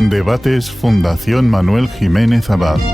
Debates Fundación Manuel Jiménez Abad. El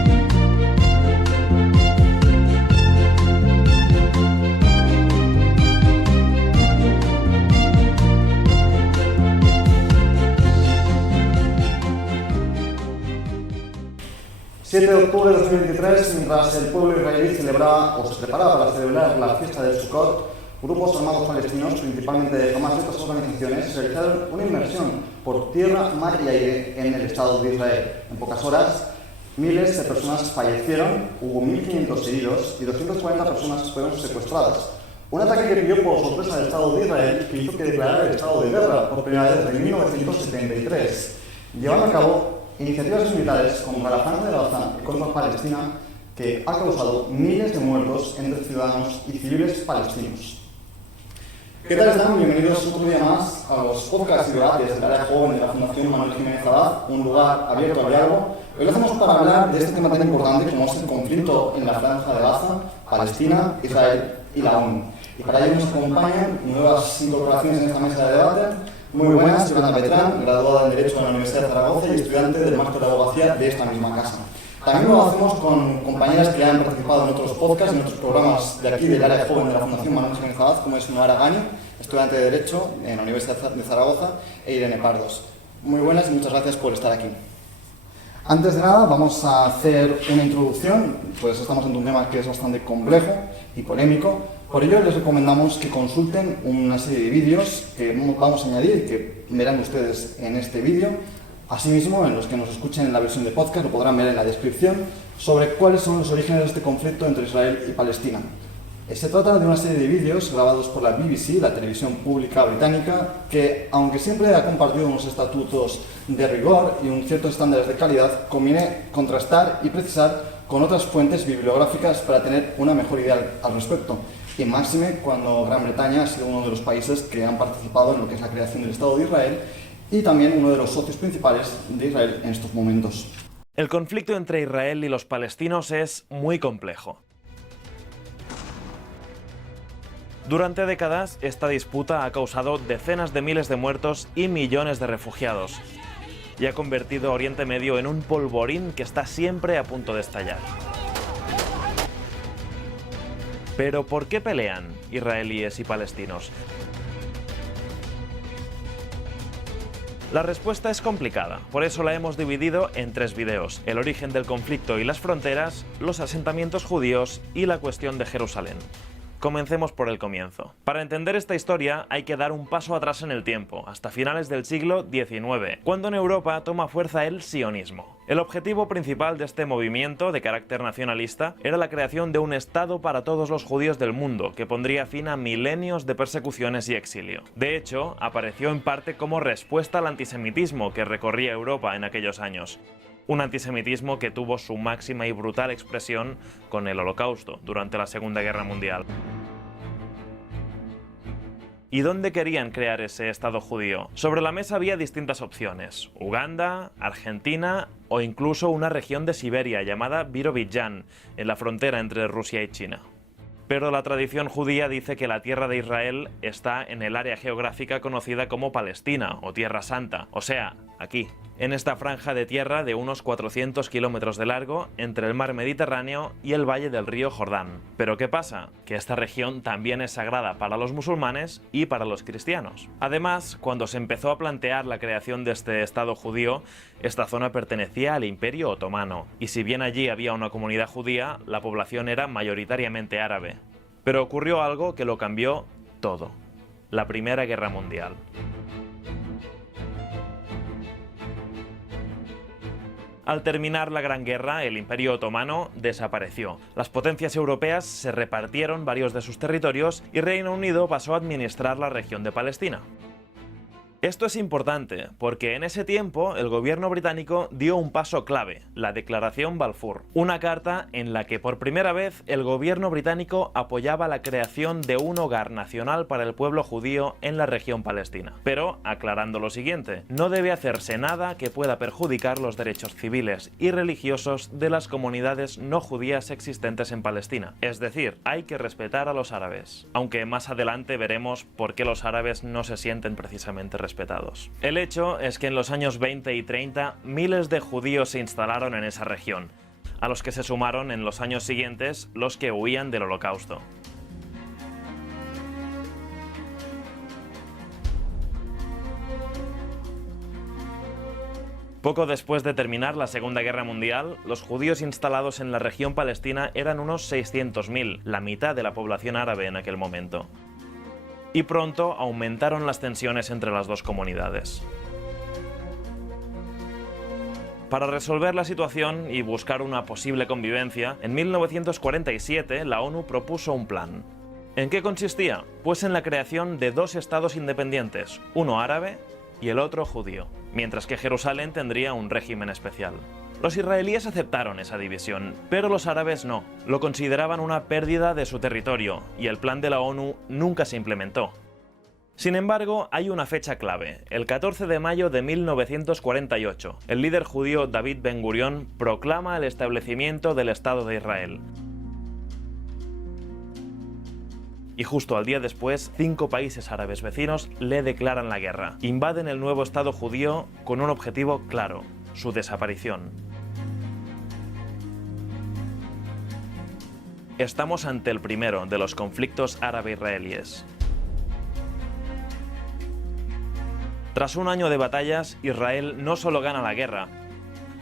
7 de octubre de 2023, mientras el pueblo israelí celebraba o se preparaba para celebrar la fiesta del Sukkot, grupos armados palestinos, principalmente de Hamas y otras organizaciones, realizaron una inmersión por tierra, mar y aire en el Estado de Israel. En pocas horas, miles de personas fallecieron, hubo 1.500 heridos y 240 personas fueron secuestradas. Un ataque que pilló por sorpresa al Estado de Israel, que hizo que declarara el estado de guerra por primera vez en 1973, llevando a cabo iniciativas militares contra la Franja de Gaza y contra Palestina, que ha causado miles de muertos entre ciudadanos y civiles palestinos. ¿Qué tal están? Bienvenidos otro día más a los podcasts y debates del área joven de la Fundación Manuel Jiménez Abad, un lugar abierto al diálogo. Hoy lo hacemos para hablar de este tema tan importante como es el conflicto en la Franja de Gaza, Palestina, Israel y la ONU. Y para ello nos acompañan nuevas incorporaciones en esta mesa de debate. Muy buenas, Yolanda Petrán, graduada en Derecho en la Universidad de Zaragoza y estudiante del máster de Abogacía de esta misma casa. También lo hacemos con compañeras que han participado en otros podcasts, en otros programas de aquí, del área joven de la Fundación Manuel Jiménez Abad, como es Noara Gaño, estudiante de Derecho en la Universidad de Zaragoza, e Irene Pardos. Muy buenas y muchas gracias por estar aquí. Antes de nada, vamos a hacer una introducción, pues estamos en un tema que es bastante complejo y polémico. Por ello, les recomendamos que consulten una serie de vídeos que vamos a añadir, que verán ustedes en este vídeo. Asimismo, en los que nos escuchen en la versión de podcast, lo podrán ver en la descripción, sobre cuáles son los orígenes de este conflicto entre Israel y Palestina. Se trata de una serie de vídeos grabados por la BBC, la televisión pública británica, que, aunque siempre ha compartido unos estatutos de rigor y un ciertos estándares de calidad, conviene contrastar y precisar con otras fuentes bibliográficas para tener una mejor idea al respecto. Y máxime cuando Gran Bretaña ha sido uno de los países que han participado en lo que es la creación del Estado de Israel y también uno de los socios principales de Israel en estos momentos. El conflicto entre Israel y los palestinos es muy complejo. Durante décadas, esta disputa ha causado decenas de miles de muertos y millones de refugiados, y ha convertido a Oriente Medio en un polvorín que está siempre a punto de estallar. Pero ¿por qué pelean israelíes y palestinos? La respuesta es complicada, por eso la hemos dividido en 3 videos: el origen del conflicto y las fronteras, los asentamientos judíos y la cuestión de Jerusalén. Comencemos por el comienzo. Para entender esta historia hay que dar un paso atrás en el tiempo, hasta finales del siglo XIX, cuando en Europa toma fuerza el sionismo. El objetivo principal de este movimiento de carácter nacionalista era la creación de un Estado para todos los judíos del mundo, que pondría fin a milenios de persecuciones y exilio. De hecho, apareció en parte como respuesta al antisemitismo que recorría Europa en aquellos años. Un antisemitismo que tuvo su máxima y brutal expresión con el Holocausto durante la Segunda Guerra Mundial. ¿Y dónde querían crear ese Estado judío? Sobre la mesa había distintas opciones: Uganda, Argentina o incluso una región de Siberia llamada Birobidzhan, en la frontera entre Rusia y China. Pero la tradición judía dice que la tierra de Israel está en el área geográfica conocida como Palestina o Tierra Santa, o sea, aquí, en esta franja de tierra de unos 400 kilómetros de largo entre el mar Mediterráneo y el valle del río Jordán. Pero ¿qué pasa? Que esta región también es sagrada para los musulmanes y para los cristianos. Además, cuando se empezó a plantear la creación de este Estado judío, esta zona pertenecía al Imperio Otomano, y si bien allí había una comunidad judía, la población era mayoritariamente árabe. Pero ocurrió algo que lo cambió todo: la Primera Guerra Mundial. Al terminar la Gran Guerra, el Imperio Otomano desapareció. Las potencias europeas se repartieron varios de sus territorios y Reino Unido pasó a administrar la región de Palestina. Esto es importante porque en ese tiempo el gobierno británico dio un paso clave: la Declaración Balfour, una carta en la que por primera vez el gobierno británico apoyaba la creación de un hogar nacional para el pueblo judío en la región palestina. Pero aclarando lo siguiente: no debe hacerse nada que pueda perjudicar los derechos civiles y religiosos de las comunidades no judías existentes en Palestina. Es decir, hay que respetar a los árabes. Aunque más adelante veremos por qué los árabes no se sienten precisamente respetados. respetados. El hecho es que en los años 20 y 30 miles de judíos se instalaron en esa región, a los que se sumaron en los años siguientes los que huían del Holocausto. Poco después de terminar la Segunda Guerra Mundial, los judíos instalados en la región palestina eran unos 600.000, la mitad de la población árabe en aquel momento. Y pronto aumentaron las tensiones entre las dos comunidades. Para resolver la situación y buscar una posible convivencia, en 1947 la ONU propuso un plan. ¿En qué consistía? Pues en la creación de dos estados independientes, uno árabe y el otro judío, mientras que Jerusalén tendría un régimen especial. Los israelíes aceptaron esa división, pero los árabes no. Lo consideraban una pérdida de su territorio, y el plan de la ONU nunca se implementó. Sin embargo, hay una fecha clave, el 14 de mayo de 1948. El líder judío David Ben Gurión proclama el establecimiento del Estado de Israel. Y justo al día después, 5 países árabes vecinos le declaran la guerra. Invaden el nuevo Estado judío con un objetivo claro: su desaparición. Estamos ante el primero de los conflictos árabe-israelíes. Tras un año de batallas, Israel no solo gana la guerra,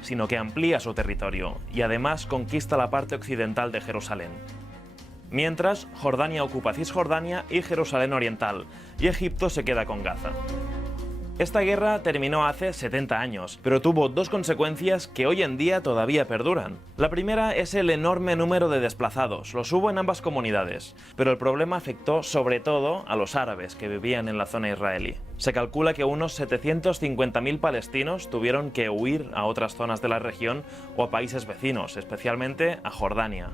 sino que amplía su territorio y además conquista la parte occidental de Jerusalén. Mientras, Jordania ocupa Cisjordania y Jerusalén Oriental, y Egipto se queda con Gaza. Esta guerra terminó hace 70 años, pero tuvo dos consecuencias que hoy en día todavía perduran. La primera es el enorme número de desplazados, los hubo en ambas comunidades, pero el problema afectó sobre todo a los árabes que vivían en la zona israelí. Se calcula que unos 750.000 palestinos tuvieron que huir a otras zonas de la región o a países vecinos, especialmente a Jordania.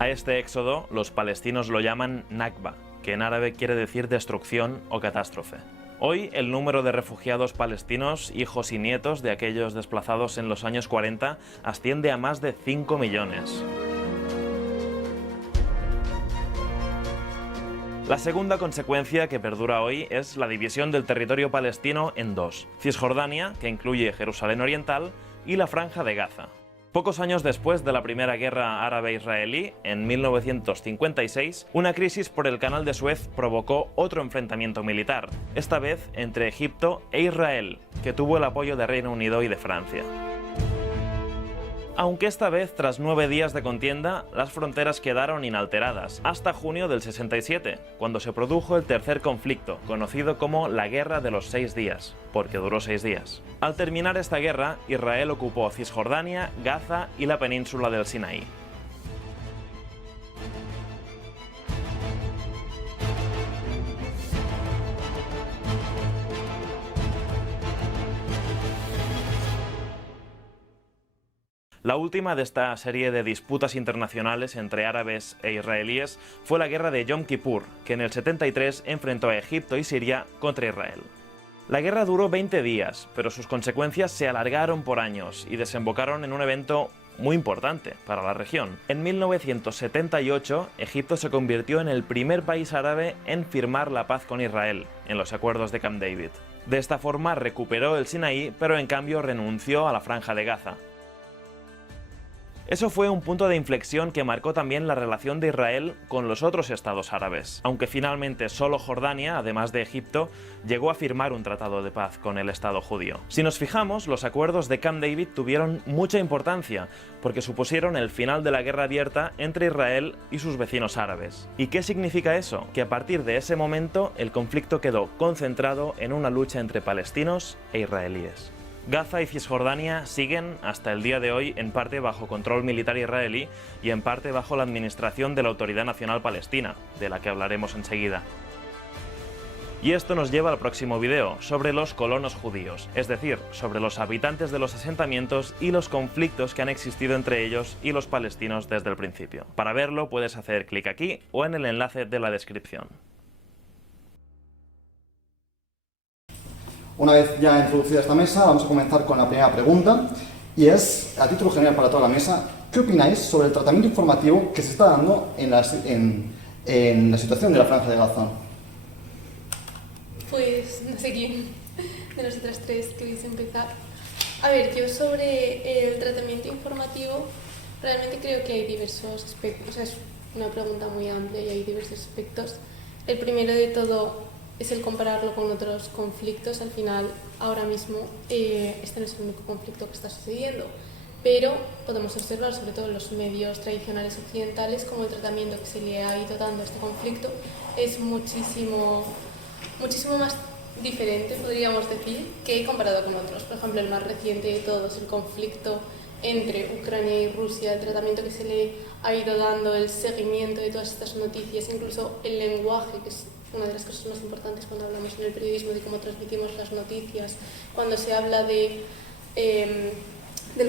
A este éxodo, los palestinos lo llaman Nakba, que en árabe quiere decir destrucción o catástrofe. Hoy, el número de refugiados palestinos, hijos y nietos de aquellos desplazados en los años 40, asciende a más de 5 millones. La segunda consecuencia que perdura hoy es la división del territorio palestino en dos: Cisjordania, que incluye Jerusalén Oriental, y la Franja de Gaza. Pocos años después de la Primera Guerra Árabe-Israelí, en 1956, una crisis por el Canal de Suez provocó otro enfrentamiento militar, esta vez entre Egipto e Israel, que tuvo el apoyo de Reino Unido y de Francia. Aunque esta vez, tras 9 días de contienda, las fronteras quedaron inalteradas, hasta junio del 67, cuando se produjo el tercer conflicto, conocido como la Guerra de los 6 días, porque duró 6 días. Al terminar esta guerra, Israel ocupó Cisjordania, Gaza y la península del Sinaí. La última de esta serie de disputas internacionales entre árabes e israelíes fue la guerra de Yom Kippur, que en el 73 enfrentó a Egipto y Siria contra Israel. La guerra duró 20 días, pero sus consecuencias se alargaron por años y desembocaron en un evento muy importante para la región. En 1978, Egipto se convirtió en el primer país árabe en firmar la paz con Israel, en los acuerdos de Camp David. De esta forma recuperó el Sinaí, pero en cambio renunció a la Franja de Gaza. Eso fue un punto de inflexión que marcó también la relación de Israel con los otros estados árabes, aunque finalmente solo Jordania, además de Egipto, llegó a firmar un tratado de paz con el Estado judío. Si nos fijamos, los acuerdos de Camp David tuvieron mucha importancia, porque supusieron el final de la guerra abierta entre Israel y sus vecinos árabes. ¿Y qué significa eso? Que a partir de ese momento el conflicto quedó concentrado en una lucha entre palestinos e israelíes. Gaza y Cisjordania siguen, hasta el día de hoy, en parte bajo control militar israelí y en parte bajo la administración de la Autoridad Nacional Palestina, de la que hablaremos enseguida. Y esto nos lleva al próximo video, sobre los colonos judíos, es decir, sobre los habitantes de los asentamientos y los conflictos que han existido entre ellos y los palestinos desde el principio. Para verlo puedes hacer clic aquí o en el enlace de la descripción. Una vez ya introducida esta mesa, vamos a comenzar con la primera pregunta, y es, a título general para toda la mesa, ¿Qué opináis sobre el tratamiento informativo que se está dando en la situación de la Franja de Gaza? Pues no sé quién de nosotras tres queréis empezar. A ver, yo sobre el tratamiento informativo realmente creo que hay diversos aspectos. O sea, es una pregunta muy amplia y hay diversos aspectos. El primero de todo es el compararlo con otros conflictos. Al final, ahora mismo, este no es el único conflicto que está sucediendo, pero podemos observar, sobre todo en los medios tradicionales occidentales, como el tratamiento que se le ha ido dando a este conflicto es muchísimo más diferente, podríamos decir, que comparado con otros. Por ejemplo, el más reciente de todos, el conflicto entre Ucrania y Rusia, el tratamiento que se le ha ido dando, el seguimiento de todas estas noticias, incluso el lenguaje, que es una de las cosas más importantes cuando hablamos en el periodismo de cómo transmitimos las noticias. Cuando se habla del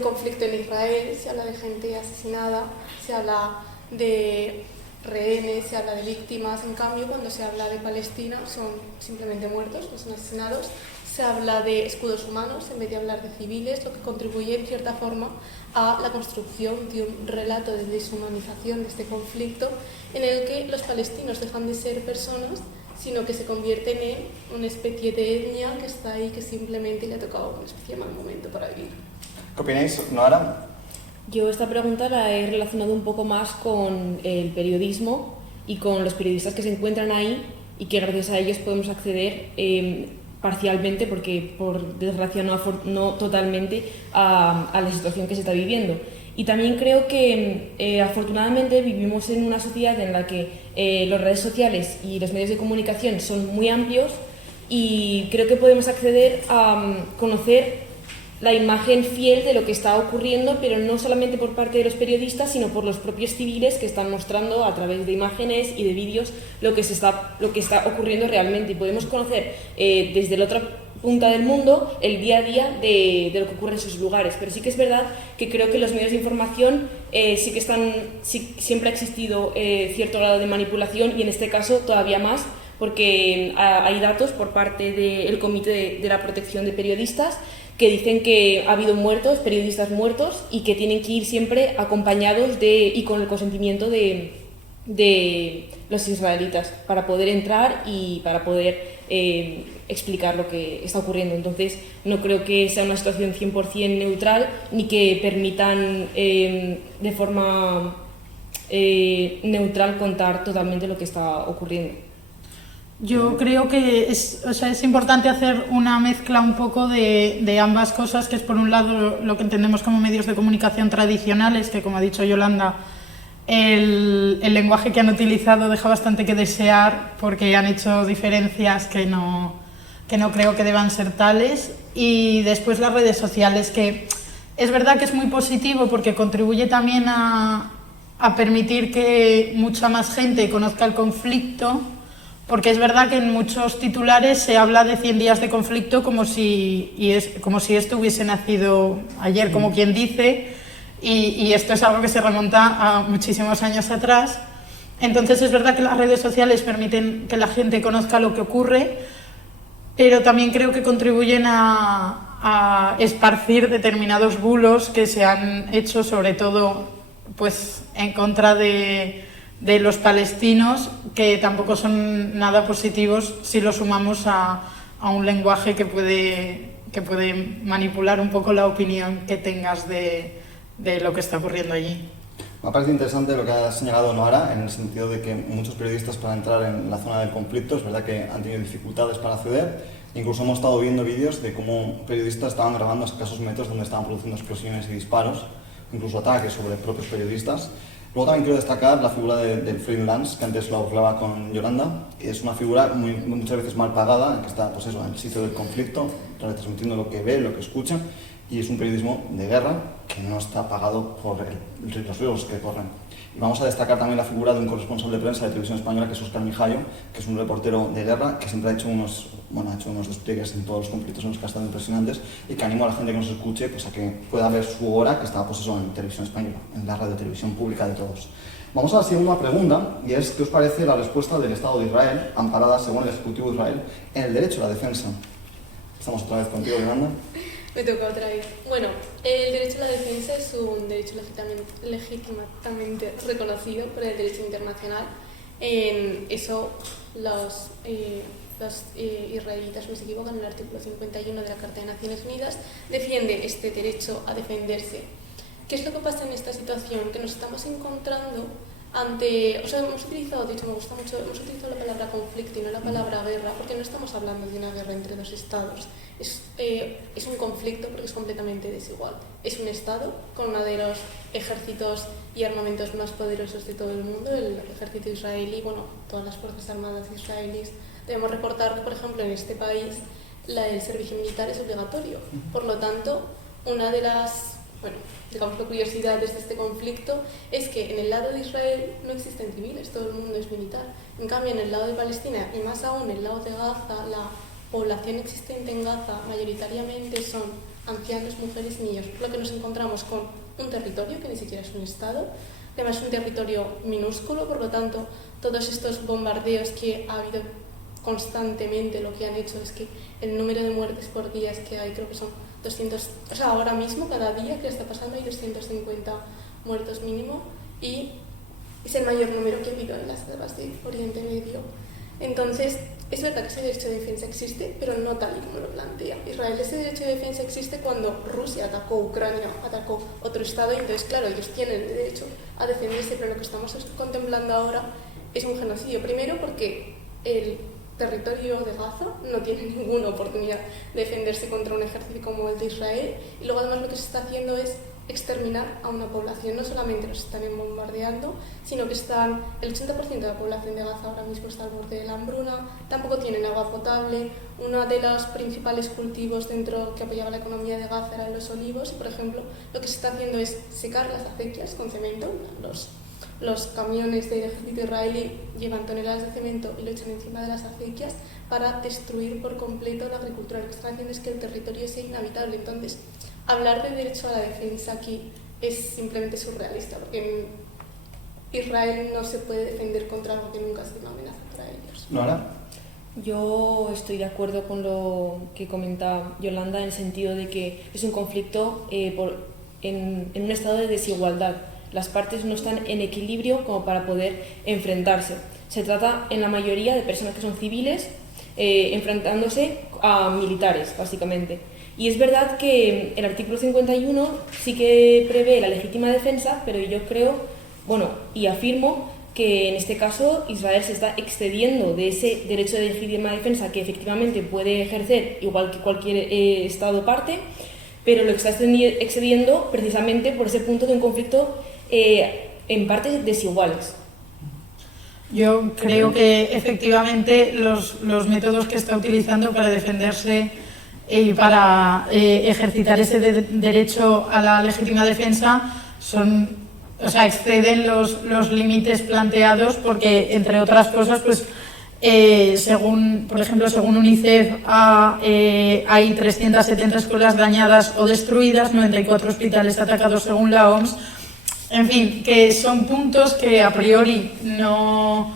conflicto en Israel, se habla de gente asesinada, se habla de rehenes, se habla de víctimas. En cambio, cuando se habla de Palestina, son simplemente muertos, no son asesinados. Se habla de escudos humanos en vez de hablar de civiles, lo que contribuye en cierta forma a la construcción de un relato de deshumanización de este conflicto, en el que los palestinos dejan de ser personas, sino que se convierten en una especie de etnia que está ahí, que simplemente le ha tocado una especie de mal momento para vivir. ¿Qué opináis, Noara? Yo esta pregunta la he relacionado un poco más con el periodismo y con los periodistas que se encuentran ahí y que gracias a ellos podemos acceder parcialmente, porque por desgracia no totalmente, a la situación que se está viviendo. Y también creo que afortunadamente vivimos en una sociedad en la que las redes sociales y los medios de comunicación son muy amplios, y creo que podemos acceder a conocer la imagen fiel de lo que está ocurriendo, pero no solamente por parte de los periodistas, sino por los propios civiles que están mostrando a través de imágenes y de vídeos lo que está ocurriendo realmente. Y podemos conocer desde la otra punta del mundo el día a día de lo que ocurre en esos lugares. Pero sí que es verdad que creo que los medios de información siempre ha existido cierto grado de manipulación, y en este caso todavía más, porque hay datos por parte del Comité de la Protección de Periodistas que dicen que ha habido periodistas muertos, y que tienen que ir siempre acompañados y con el consentimiento de los israelitas para poder entrar y para poder explicar lo que está ocurriendo. Entonces, no creo que sea una situación 100% neutral, ni que permitan de forma neutral contar totalmente lo que está ocurriendo. Yo creo que es importante hacer una mezcla un poco de ambas cosas, que es por un lado lo que entendemos como medios de comunicación tradicionales, que como ha dicho Yolanda, el lenguaje que han utilizado deja bastante que desear, porque han hecho diferencias que no creo que deban ser tales. Y después las redes sociales, que es verdad que es muy positivo porque contribuye también a permitir que mucha más gente conozca el conflicto, porque es verdad que en muchos titulares se habla de 100 días de conflicto como si esto hubiese nacido ayer, como quien dice, y esto es algo que se remonta a muchísimos años atrás. Entonces es verdad que las redes sociales permiten que la gente conozca lo que ocurre, pero también creo que contribuyen a esparcir determinados bulos que se han hecho, sobre todo pues en contra de los palestinos, que tampoco son nada positivos si lo sumamos a un lenguaje que puede manipular un poco la opinión que tengas de lo que está ocurriendo allí. Me parece interesante lo que ha señalado Noara, en el sentido de que muchos periodistas, para entrar en la zona del conflicto, es verdad que han tenido dificultades para acceder. Incluso hemos estado viendo vídeos de cómo periodistas estaban grabando escasos metros donde estaban produciendo explosiones y disparos, incluso ataques sobre propios periodistas. Luego también quiero destacar la figura del freelance, que antes lo hablaba con Yolanda, que es una figura muchas veces mal pagada, que está pues eso, en el sitio del conflicto, retransmitiendo lo que ve, lo que escucha, y es un periodismo de guerra que no está pagado por los riesgos que corren. Y vamos a destacar también la figura de un corresponsal de prensa de Televisión Española, que es Óscar Mijayo, que es un reportero de guerra, que siempre ha hecho unos despliegues en todos los conflictos en los que ha estado impresionantes, y que animo a la gente que nos escuche pues, a que pueda ver su hora, que está pues eso, en Televisión Española, en la radiotelevisión pública de todos. Vamos a la segunda pregunta, y es: ¿qué os parece la respuesta del Estado de Israel, amparada según el Ejecutivo de Israel, en el derecho a la defensa? Estamos otra vez contigo, Yolanda. Me toca otra vez. Bueno, el derecho a la defensa es un derecho legítimamente reconocido por el derecho internacional. Eso los israelitas, no se equivocan, en el artículo 51 de la Carta de Naciones Unidas defiende este derecho a defenderse. ¿Qué es lo que pasa en esta situación? Que nos estamos encontrando ante, o sea, hemos utilizado, de hecho me gusta mucho, hemos utilizado la palabra conflicto y no la palabra guerra, porque no estamos hablando de una guerra entre dos estados. Es un conflicto porque es completamente desigual. Es un estado con uno de los ejércitos y armamentos más poderosos de todo el mundo, el ejército israelí, bueno, todas las fuerzas armadas israelíes. Debemos recordar que, por ejemplo, en este país el servicio militar es obligatorio. Por lo tanto, una de las, digamos, curiosidades de este conflicto es que en el lado de Israel no existen civiles, todo el mundo es militar. En cambio, en el lado de Palestina, y más aún en el lado de Gaza, la población existente en Gaza mayoritariamente son ancianos, mujeres y niños, por lo que nos encontramos con un territorio que ni siquiera es un estado, además es un territorio minúsculo, por lo tanto, todos estos bombardeos que ha habido constantemente, lo que han hecho es que el número de muertes por día que hay, creo que son 200, o sea, ahora mismo, cada día que está pasando hay 250 muertos mínimo, y es el mayor número que ha habido en las guerras de Oriente Medio. Entonces, es verdad que ese derecho de defensa existe, pero no tal y como lo plantea Israel. Ese derecho de defensa existe cuando Rusia atacó Ucrania, atacó otro estado, y entonces, claro, ellos tienen el derecho a defenderse, pero lo que estamos contemplando ahora es un genocidio. Primero porque el territorio de Gaza no tiene ninguna oportunidad de defenderse contra un ejército como el de Israel, y luego además lo que se está haciendo es exterminar a una población. No solamente los están bombardeando, sino que el 80% de la población de Gaza ahora mismo está al borde de la hambruna, tampoco tienen agua potable. Uno de los principales cultivos dentro que apoyaba la economía de Gaza eran los olivos, y por ejemplo lo que se está haciendo es secar las acequias con cemento. Los camiones del ejército israelí llevan toneladas de cemento y lo echan encima de las acequias para destruir por completo la agricultura. Lo que están haciendo es que el territorio sea inhabitable. Entonces, hablar de derecho a la defensa aquí es simplemente surrealista, porque en Israel no se puede defender contra algo que nunca ha sido una amenaza para ellos. ¿Nora? Yo estoy de acuerdo con lo que comenta Yolanda, en el sentido de que es un conflicto en un estado de desigualdad. Las partes no están en equilibrio como para poder enfrentarse. Se trata en la mayoría de personas que son civiles enfrentándose a militares, básicamente. Y es verdad que el artículo 51 sí que prevé la legítima defensa, pero yo creo, y afirmo que en este caso Israel se está excediendo de ese derecho de legítima defensa que efectivamente puede ejercer igual que cualquier Estado parte, pero lo está excediendo precisamente por ese punto de un conflicto en partes desiguales. Yo creo que efectivamente los métodos que está utilizando para defenderse y para ejercitar ese derecho a la legítima defensa exceden los límites planteados, porque entre otras cosas, según UNICEF hay 370 escuelas dañadas o destruidas, 94 hospitales atacados según la OMS. En fin, que son puntos que a priori no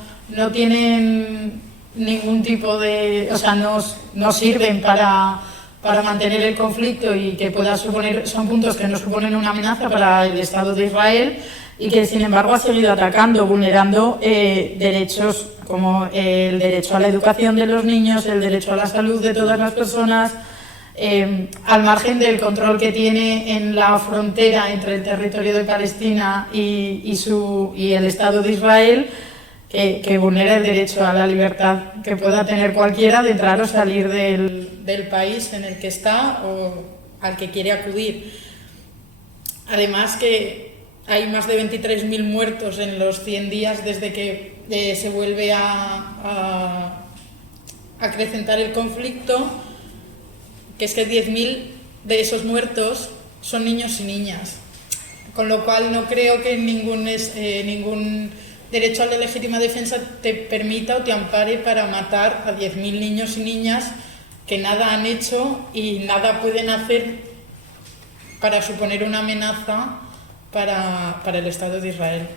tienen ningún tipo de, no sirven para mantener el conflicto, y que son puntos que no suponen una amenaza para el Estado de Israel, y que sin embargo ha seguido atacando, vulnerando derechos como el derecho a la educación de los niños, el derecho a la salud de todas las personas, al margen del control que tiene en la frontera entre el territorio de Palestina y el Estado de Israel, que vulnera el derecho a la libertad que pueda tener cualquiera de entrar o salir del país en el que está o al que quiere acudir. Además, que hay más de 23.000 muertos en los 100 días desde que se vuelve a acrecentar el conflicto, que es que 10.000 de esos muertos son niños y niñas, con lo cual no creo que ningún derecho a la legítima defensa te permita o te ampare para matar a 10.000 niños y niñas que nada han hecho y nada pueden hacer para suponer una amenaza para el Estado de Israel.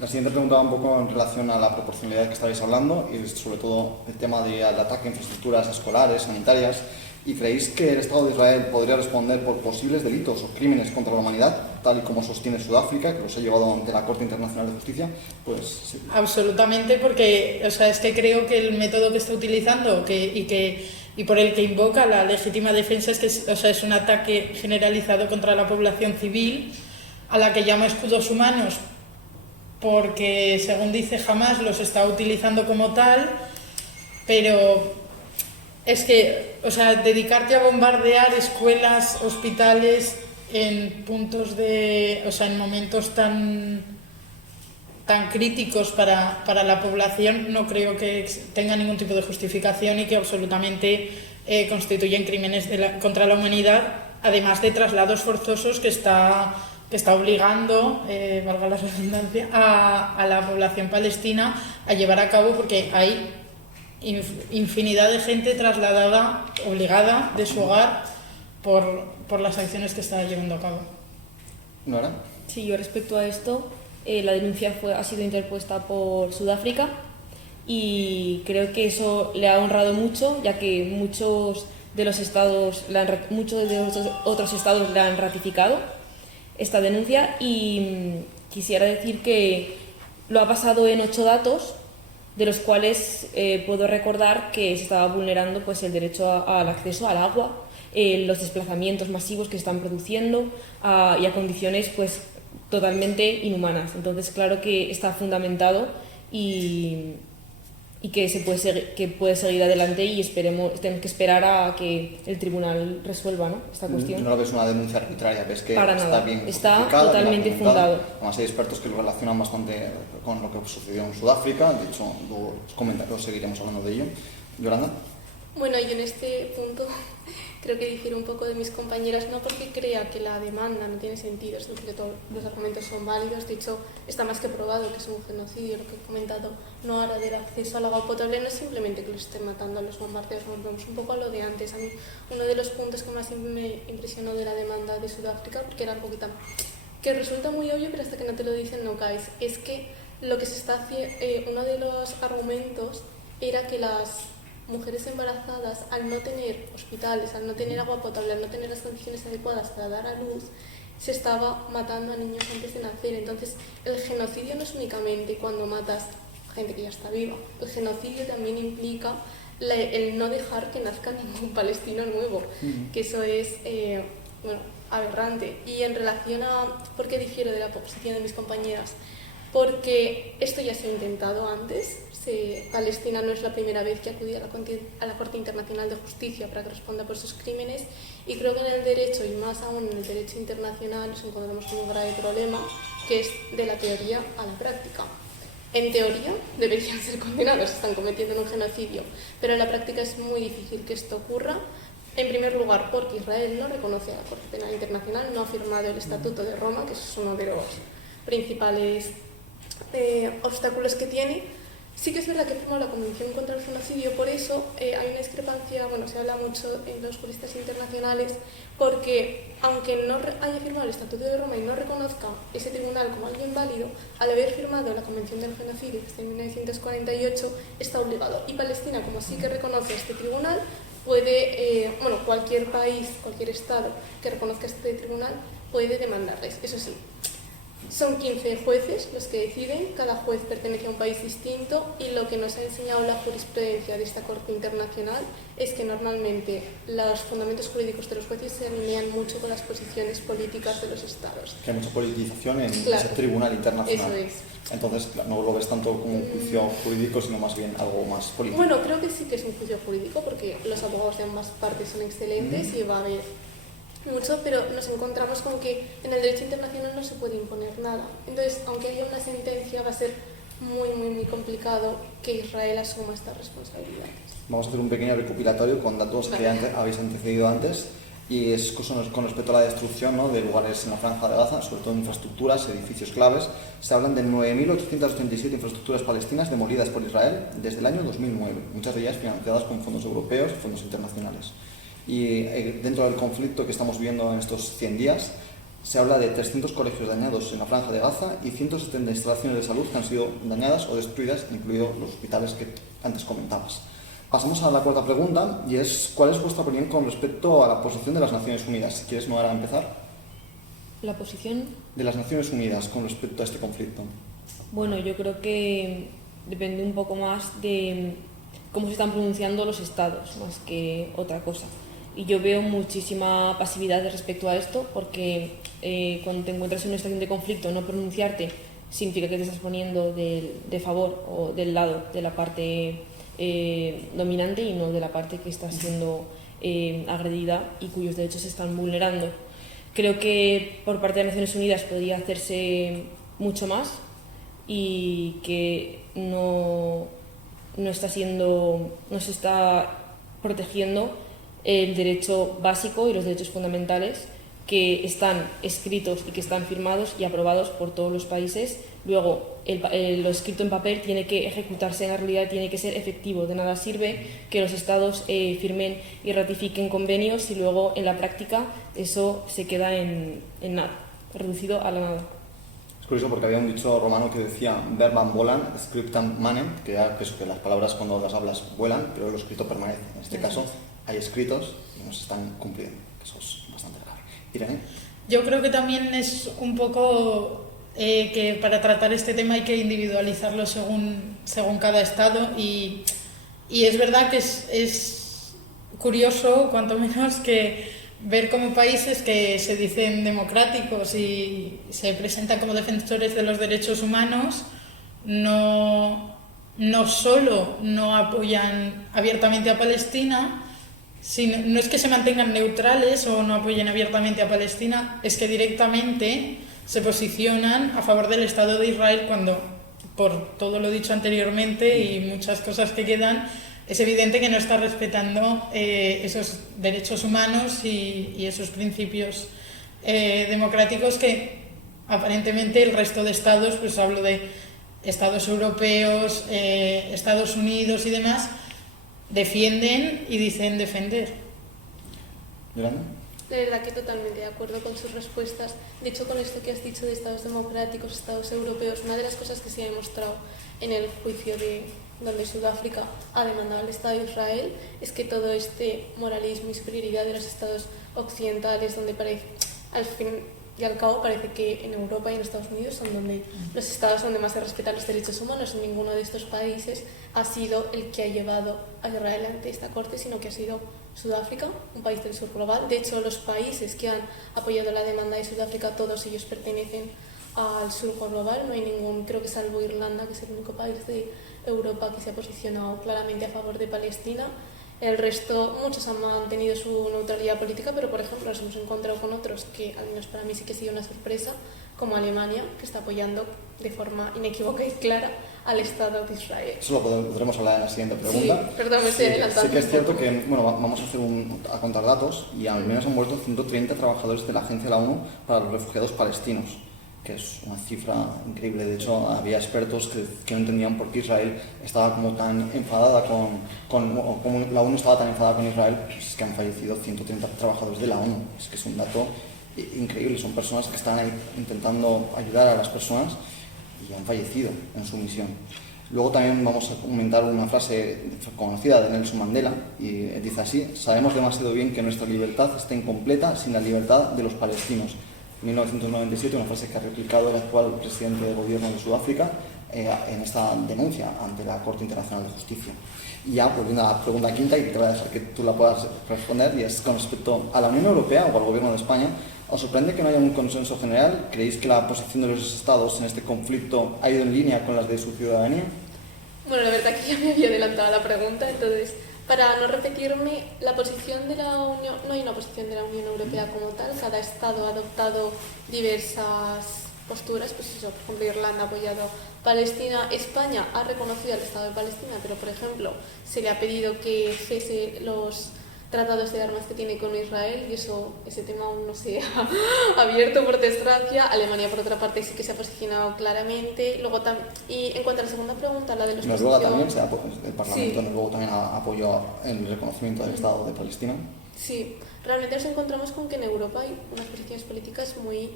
La siguiente pregunta va un poco en relación a la proporcionalidad que estabais hablando y sobre todo el tema del ataque a infraestructuras escolares, sanitarias. ¿Y creéis que el Estado de Israel podría responder por posibles delitos o crímenes contra la humanidad, tal y como sostiene Sudáfrica, que los ha llevado ante la Corte Internacional de Justicia? Pues sí. Absolutamente, porque es que creo que el método que está utilizando y por el que invoca la legítima defensa es que es un ataque generalizado contra la población civil, a la que llama escudos humanos, porque según dice Hamás los está utilizando como tal, pero es que, dedicarte a bombardear escuelas, hospitales en puntos en momentos tan críticos para la población, no creo que tenga ningún tipo de justificación y que absolutamente constituyen crímenes contra la humanidad, además de traslados forzosos que está obligando, valga la redundancia, a la población palestina a llevar a cabo, porque hay infinidad de gente trasladada, obligada de su hogar por las acciones que está llevando a cabo. ¿Nora? Sí, yo respecto a esto, la denuncia ha sido interpuesta por Sudáfrica y creo que eso le ha honrado mucho, ya que muchos de los otros estados le han ratificado esta denuncia, y quisiera decir que lo ha basado en 8 datos, de los cuales puedo recordar que se estaba vulnerando pues el derecho al acceso al agua, los desplazamientos masivos que se están produciendo y a condiciones pues totalmente inhumanas. Entonces, claro que está fundamentado y que puede seguir adelante, y tenemos que esperar a que el tribunal resuelva, ¿no?, esta cuestión. ¿No lo ves una denuncia arbitraria? ¿Ves que para está nada. bien Está justificada, totalmente bien argumentada? fundado? Además hay expertos que lo relacionan bastante con lo que sucedió en Sudáfrica. De hecho, luego seguiremos hablando de ello. Yolanda. Bueno, yo en este punto creo que difiero un poco de mis compañeras, no porque crea que la demanda no tiene sentido, sino que todos los argumentos son válidos. De hecho, está más que probado que es un genocidio, lo que he comentado, no ahora del acceso al agua potable. No es simplemente que los estén matando a los bombardeos, volvemos un poco a lo de antes. A mí, uno de los puntos que más me impresionó de la demanda de Sudáfrica, porque era algo que resulta muy obvio, pero hasta que no te lo dicen no caes, es que lo que se está haciendo, uno de los argumentos era que las mujeres embarazadas, al no tener hospitales, al no tener agua potable, al no tener las condiciones adecuadas para dar a luz, se estaba matando a niños antes de nacer. Entonces, el genocidio no es únicamente cuando matas gente que ya está viva. El genocidio también implica el no dejar que nazca ningún palestino nuevo, que eso es aberrante. Y en relación a por qué difiero de la posición de mis compañeras, porque esto ya se ha intentado antes. Palestina no es la primera vez que acude a la Corte Internacional de Justicia para que responda por sus crímenes, y creo que en el derecho, y más aún en el derecho internacional, nos encontramos con un grave problema, que es de la teoría a la práctica. En teoría deberían ser condenados, están cometiendo un genocidio, pero en la práctica es muy difícil que esto ocurra. En primer lugar, porque Israel no reconoce a la Corte Penal Internacional, no ha firmado el Estatuto de Roma, que es uno de los principales obstáculos que tiene. Sí que es verdad que firmó la Convención contra el Genocidio, por eso hay una discrepancia, se habla mucho en los juristas internacionales, porque aunque no haya firmado el Estatuto de Roma y no reconozca ese tribunal como alguien válido, al haber firmado la Convención del Genocidio, que está en 1948, está obligado. Y Palestina, como sí que reconoce este tribunal, puede, cualquier país, cualquier Estado que reconozca este tribunal puede demandarles. Eso sí, son 15 jueces los que deciden, cada juez pertenece a un país distinto, y lo que nos ha enseñado la jurisprudencia de esta Corte Internacional es que normalmente los fundamentos jurídicos de los jueces se alinean mucho con las posiciones políticas de los estados. Que hay mucha politización en ese tribunal internacional. Eso es. Entonces, no lo ves tanto como un juicio jurídico, sino más bien algo más político. Bueno, creo que sí que es un juicio jurídico, porque los abogados de ambas partes son excelentes y va a haber mucho, pero nos encontramos con que en el derecho internacional no se puede imponer nada. Entonces, aunque haya una sentencia, va a ser muy, muy, muy complicado que Israel asuma estas responsabilidades. Vamos a hacer un pequeño recopilatorio con datos que habéis antecedido antes, y es con respecto a la destrucción, ¿no?, de lugares en la Franja de Gaza, sobre todo infraestructuras, edificios claves. Se hablan de 9.887 infraestructuras palestinas demolidas por Israel desde el año 2009, muchas de ellas financiadas con fondos europeos y fondos internacionales. Y dentro del conflicto que estamos viviendo en estos 100 días, se habla de 300 colegios dañados en la Franja de Gaza y 170 instalaciones de salud que han sido dañadas o destruidas, incluidos los hospitales que antes comentabas. Pasamos a la cuarta pregunta, y es ¿cuál es vuestra opinión con respecto a la posición de las Naciones Unidas? Si quieres, Noara, empezar. ¿La posición? De las Naciones Unidas con respecto a este conflicto. Bueno, yo creo que depende un poco más de cómo se están pronunciando los estados, más que otra cosa. Y yo veo muchísima pasividad respecto a esto, porque cuando te encuentras en una situación de conflicto, no pronunciarte significa que te estás poniendo de favor o del lado de la parte dominante y no de la parte que está siendo agredida y cuyos derechos se están vulnerando. Creo que por parte de Naciones Unidas podría hacerse mucho más y que no se está protegiendo el derecho básico y los derechos fundamentales que están escritos y que están firmados y aprobados por todos los países. Luego, lo escrito en papel tiene que ejecutarse en la realidad, tiene que ser efectivo. De nada sirve que los estados firmen y ratifiquen convenios y luego en la práctica eso se queda en nada, reducido a la nada. Es curioso porque había un dicho romano que decía verbam volant, scriptam manem, que las palabras cuando las hablas vuelan, pero lo escrito permanece. En este caso hay escritos y no se están cumpliendo, que eso es bastante grave. Irene. Yo creo que también es un poco que para tratar este tema hay que individualizarlo según cada estado y es verdad que es curioso, cuanto menos, que ver cómo países que se dicen democráticos y se presentan como defensores de los derechos humanos no solo no apoyan abiertamente a Palestina, no es que se mantengan neutrales o no apoyen abiertamente a Palestina, es que directamente se posicionan a favor del Estado de Israel cuando, por todo lo dicho anteriormente y muchas cosas que quedan, es evidente que no está respetando esos derechos humanos y esos principios democráticos que aparentemente el resto de estados, pues hablo de estados europeos, Estados Unidos y demás, defienden y dicen defender. ¿Yolanda? La verdad que totalmente de acuerdo con sus respuestas. De hecho, con esto que has dicho de estados democráticos, estados europeos, una de las cosas que se ha demostrado en el juicio donde Sudáfrica ha demandado al Estado de Israel es que todo este moralismo y superioridad de los estados occidentales, donde parece, al fin y al cabo, parece que en Europa y en Estados Unidos son los estados donde más se respetan los derechos humanos. En ninguno de estos países ha sido el que ha llevado a Israel ante esta corte, sino que ha sido Sudáfrica, un país del sur global. De hecho, los países que han apoyado la demanda de Sudáfrica, todos ellos pertenecen al sur global. No hay ningún, creo que salvo Irlanda, que es el único país de Europa que se ha posicionado claramente a favor de Palestina. El resto, muchos han mantenido su neutralidad política, pero por ejemplo nos hemos encontrado con otros que, al menos para mí, sí que ha sido una sorpresa, como Alemania, que está apoyando de forma inequívoca y clara al Estado de Israel. Eso lo podremos hablar en la siguiente pregunta. Sí, perdón, me estoy adelantando. Sí que es cierto que, bueno, vamos a contar datos, y al menos han muerto 130 trabajadores de la Agencia de la ONU para los Refugiados Palestinos, que es una cifra increíble. De hecho, había expertos que no entendían por qué Israel estaba como tan enfadada o como la ONU estaba tan enfadada con Israel. Pues es que han fallecido 130 trabajadores de la ONU. Es que es un dato increíble. Son personas que están ahí intentando ayudar a las personas y han fallecido en su misión. Luego también vamos a comentar una frase conocida de Nelson Mandela, y dice así: sabemos demasiado bien que nuestra libertad está incompleta sin la libertad de los palestinos. 1997, una frase que ha replicado el actual presidente del gobierno de Sudáfrica en esta denuncia ante la Corte Internacional de Justicia. Y ya, volviendo a la pregunta quinta, y te voy a dejar que tú la puedas responder, y es con respecto a la Unión Europea o al gobierno de España. ¿Os sorprende que no haya un consenso general? ¿Creéis que la posición de los estados en este conflicto ha ido en línea con las de su ciudadanía? Bueno, la verdad que ya me había adelantado la pregunta, entonces, para no repetirme, la posición de la Unión, no hay una posición de la Unión Europea como tal. Cada estado ha adoptado diversas posturas, pues eso, por ejemplo, Irlanda ha apoyado Palestina, España ha reconocido al Estado de Palestina, pero por ejemplo se le ha pedido que cese los tratados de armas que tiene con Israel, y ese tema aún no se ha abierto, por desgracia. Alemania, por otra parte, sí que se ha posicionado claramente. Luego y en cuanto a la segunda pregunta, la de los Noruega también, el Parlamento noruego también apoyó el reconocimiento del Estado de Palestina. Sí, realmente nos encontramos con que en Europa hay unas posiciones políticas muy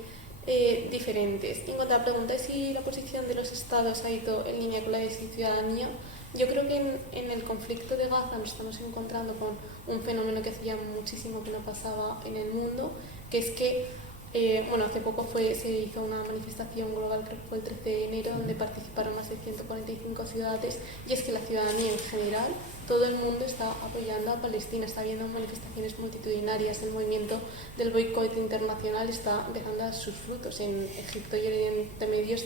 diferentes. En cuanto a la pregunta de si la posición de los estados ha ido en línea con la de ciudadanía, yo creo que en el conflicto de Gaza nos estamos encontrando con un fenómeno que hacía muchísimo que no pasaba en el mundo, que es que hace poco se hizo una manifestación global, creo que fue el 13 de enero, donde participaron más de 145 ciudades, y es que la ciudadanía en general, todo el mundo está apoyando a Palestina, está habiendo manifestaciones multitudinarias, el movimiento del boicot internacional está empezando a dar sus frutos. En Egipto y en Oriente Medio,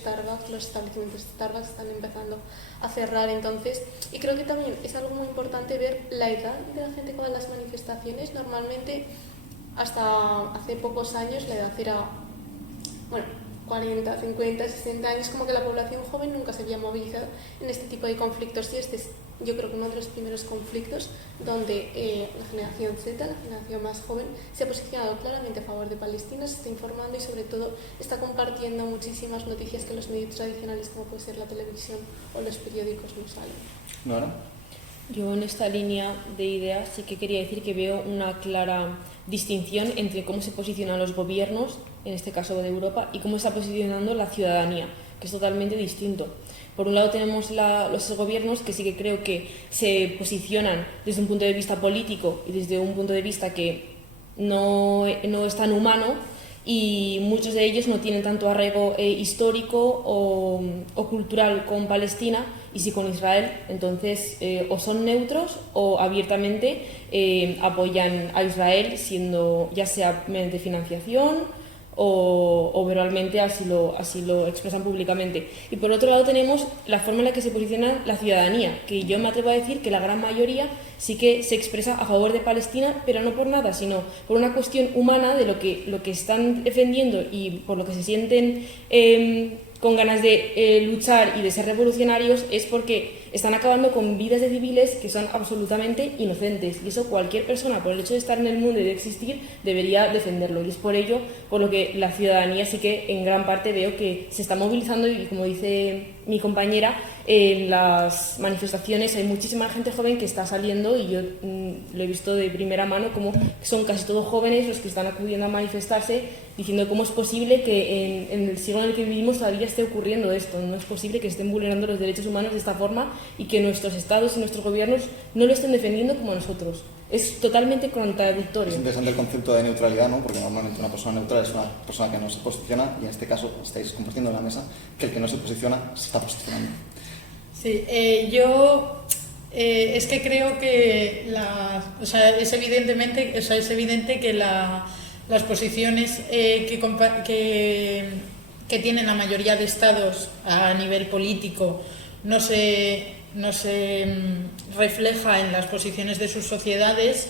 los establecimientos de Starbucks están empezando a cerrar, entonces, y creo que también es algo muy importante ver la edad de la gente que va a las manifestaciones. Normalmente, hasta hace pocos años, la edad era, 40, 50, 60 años, como que la población joven nunca se había movilizado en este tipo de conflictos, y este es, yo creo que uno de los primeros conflictos donde la generación Z, la generación más joven, se ha posicionado claramente a favor de Palestina, se está informando y sobre todo está compartiendo muchísimas noticias que los medios tradicionales, como puede ser la televisión o los periódicos, no salen. ¿Nora? Yo en esta línea de ideas sí que quería decir que veo una clara distinción entre cómo se posicionan los gobiernos, en este caso de Europa, y cómo está posicionando la ciudadanía, que es totalmente distinto. Por un lado tenemos los gobiernos que sí que creo que se posicionan desde un punto de vista político y desde un punto de vista que no es tan humano, y muchos de ellos no tienen tanto arraigo histórico o cultural con Palestina y sí con Israel. Entonces, o son neutros o abiertamente apoyan a Israel, siendo ya sea mediante financiación o verbalmente así lo expresan públicamente. Y por otro lado tenemos la forma en la que se posiciona la ciudadanía, que yo me atrevo a decir que la gran mayoría sí que se expresa a favor de Palestina, pero no por nada, sino por una cuestión humana de lo que están defendiendo y por lo que se sienten con ganas de luchar y de ser revolucionarios, es porque están acabando con vidas de civiles que son absolutamente inocentes, y eso cualquier persona, por el hecho de estar en el mundo y de existir, debería defenderlo, y es por ello por lo que la ciudadanía sí que en gran parte veo que se está movilizando, y como dice mi compañera, en las manifestaciones hay muchísima gente joven que está saliendo, y yo lo he visto de primera mano, como son casi todos jóvenes los que están acudiendo a manifestarse, diciendo cómo es posible que en el siglo en el que vivimos todavía esté ocurriendo esto. No es posible que estén vulnerando los derechos humanos de esta forma y que nuestros estados y nuestros gobiernos no lo estén defendiendo como nosotros. Es totalmente contradictorio. Es interesante el concepto de neutralidad, ¿no? Porque normalmente una persona neutral es una persona que no se posiciona, y en este caso estáis compartiendo en la mesa que el que no se posiciona se está posicionando. Sí, es que creo que es evidente que las posiciones que tienen la mayoría de estados a nivel político no se refleja en las posiciones de sus sociedades,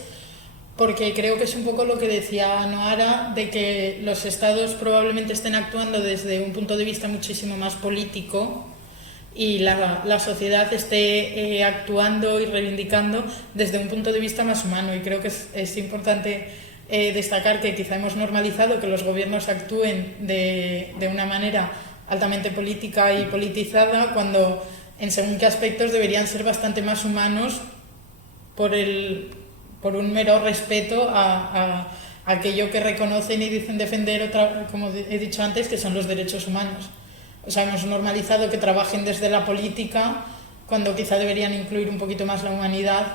porque creo que es un poco lo que decía Noara, de que los estados probablemente estén actuando desde un punto de vista muchísimo más político, y la sociedad esté actuando y reivindicando desde un punto de vista más humano. Y creo que es importante destacar que quizá hemos normalizado que los gobiernos actúen de una manera altamente política y politizada, cuando en según qué aspectos deberían ser bastante más humanos, por un mero respeto a aquello que reconocen y dicen defender, como he dicho antes, que son los derechos humanos. O sea, hemos normalizado que trabajen desde la política, cuando quizá deberían incluir un poquito más la humanidad.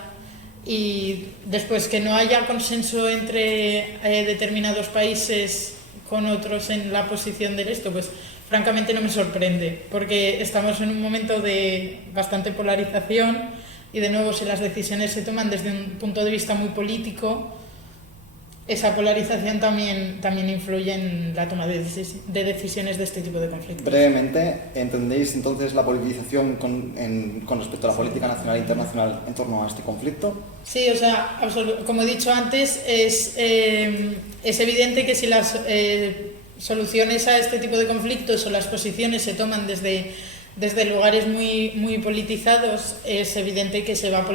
Y después, que no haya consenso entre determinados países con otros en la posición de esto, pues francamente no me sorprende, porque estamos en un momento de bastante polarización, y de nuevo, si las decisiones se toman desde un punto de vista muy político, esa polarización también influye en la toma de decisiones de este tipo de conflictos. Brevemente, ¿entendéis entonces la politización con respecto a la política nacional e internacional en torno a este conflicto? Sí, o sea, como he dicho antes, es evidente que si las soluciones a este tipo de conflictos o las posiciones se toman desde lugares muy politizados, es evidente que se va a